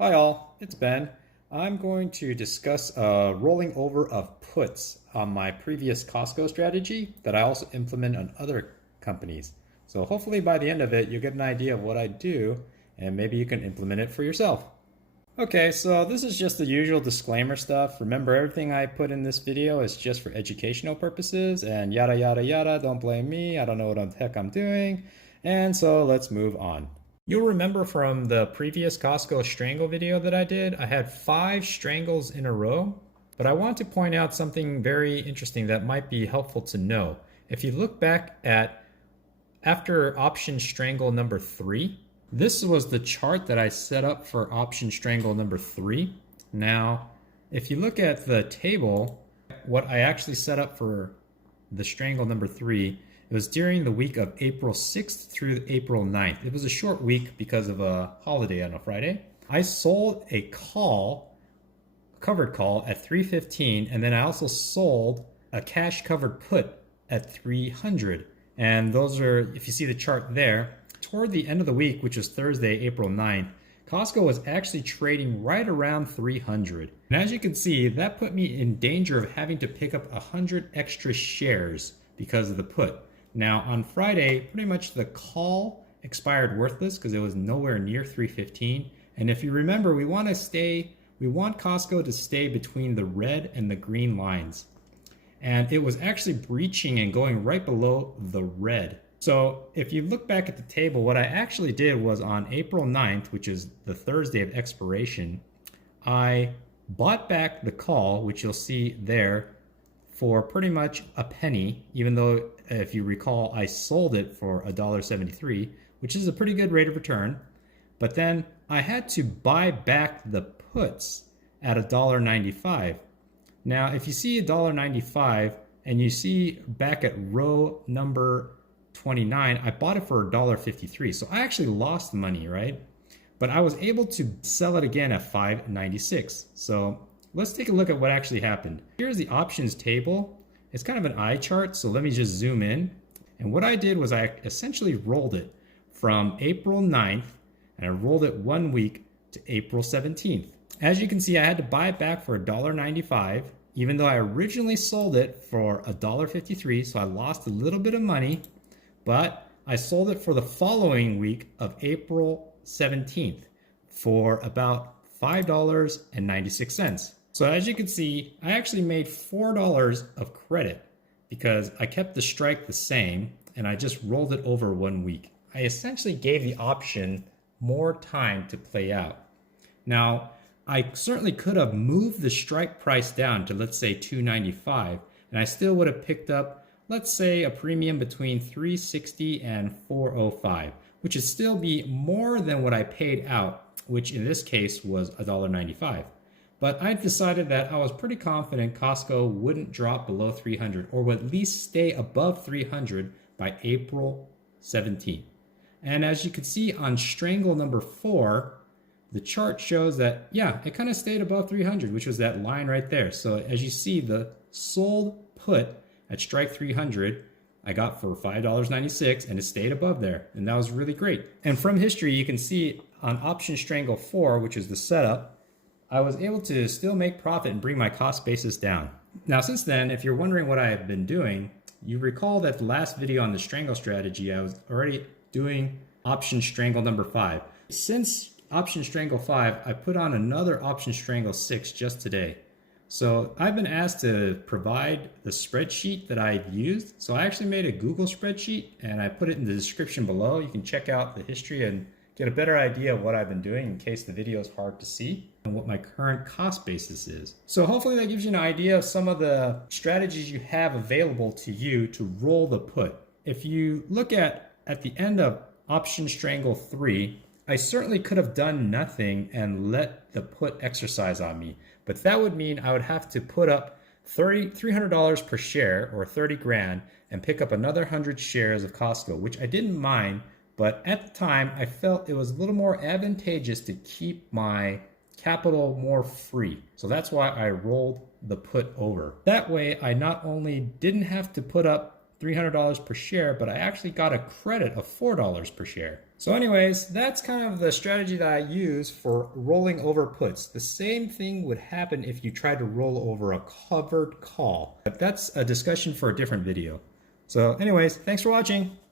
Hi all, it's Ben. I'm going to discuss rolling over of puts on my previous Costco strategy that I also implement on other companies. So hopefully by the end of it, you'll get an idea of what I do and maybe you can implement it for yourself. Okay, so this is just the usual disclaimer stuff. Remember, everything I put in this video is just for educational purposes and yada yada yada. Don't blame me. I don't know what the heck I'm doing. And so let's move on. You'll remember from the previous Costco Strangle video that I did, I had 5 Strangles in a row, but I want to point out something very interesting that might be helpful to know. If you look back at after option Strangle number 3, this was the chart that I set up for option Strangle number 3. Now, if you look at the table, what I actually set up for the Strangle number 3, it was during the week of April 6th through April 9th. It was a short week because of a holiday on a Friday. I sold a covered call at 315, and then I also sold a cash covered put at 300. And those are, if you see the chart there, toward the end of the week, which was Thursday, April 9th, Costco was actually trading right around 300. And as you can see, that put me in danger of having to pick up 100 extra shares because of the put. Now on Friday, pretty much the call expired worthless because it was nowhere near 315. And if you remember, we want Costco to stay between the red and the green lines. And it was actually breaching and going right below the red. So if you look back at the table, what I actually did was on April 9th, which is the Thursday of expiration, I bought back the call, which you'll see there, for pretty much a penny, even though if you recall, I sold it for $1.73, which is a pretty good rate of return. But then I had to buy back the puts at $1.95. Now, if you see $1.95 and you see back at row number 29, I bought it for $1.53. So I actually lost money, right? But I was able to sell it again at $5.96. So let's take a look at what actually happened. Here's the options table. It's kind of an eye chart, so let me just zoom in. And what I did was I essentially rolled it from April 9th, and I rolled it 1 week to April 17th. As you can see, I had to buy it back for $1.95, even though I originally sold it for $1.53, so I lost a little bit of money, but I sold it for the following week of April 17th for about $5.96. So as you can see, I actually made $4 of credit because I kept the strike the same and I just rolled it over 1 week. I essentially gave the option more time to play out. Now, I certainly could have moved the strike price down to, let's say, $2.95, and I still would have picked up, let's say, a premium between $3.60 and $4.05, which would still be more than what I paid out, which in this case was $1.95. But I decided that I was pretty confident Costco wouldn't drop below 300 or would at least stay above 300 by April 17th. And as you can see on Strangle number 4, the chart shows that, yeah, it kind of stayed above 300, which was that line right there. So as you see, the sold put at strike 300, I got for $5.96 and it stayed above there. And that was really great. And from history, you can see on option Strangle 4, which is the setup, I was able to still make profit and bring my cost basis down. Now, since then, if you're wondering what I have been doing, you recall that the last video on the Strangle strategy, I was already doing option Strangle number 5. Since option Strangle 5, I put on another option Strangle 6 just today. So I've been asked to provide the spreadsheet that I've used. So I actually made a Google spreadsheet and I put it in the description below. You can check out the history and get a better idea of what I've been doing in case the video is hard to see and what my current cost basis is. So hopefully that gives you an idea of some of the strategies you have available to you to roll the put. If you look at the end of option Strangle 3, I certainly could have done nothing and let the put exercise on me, but that would mean I would have to put up $300 per share or 30 grand and pick up another 100 shares of Costco, which I didn't mind. But at the time, I felt it was a little more advantageous to keep my capital more free. So that's why I rolled the put over. That way, I not only didn't have to put up $300 per share, but I actually got a credit of $4 per share. So anyways, that's kind of the strategy that I use for rolling over puts. The same thing would happen if you tried to roll over a covered call. But that's a discussion for a different video. So anyways, thanks for watching.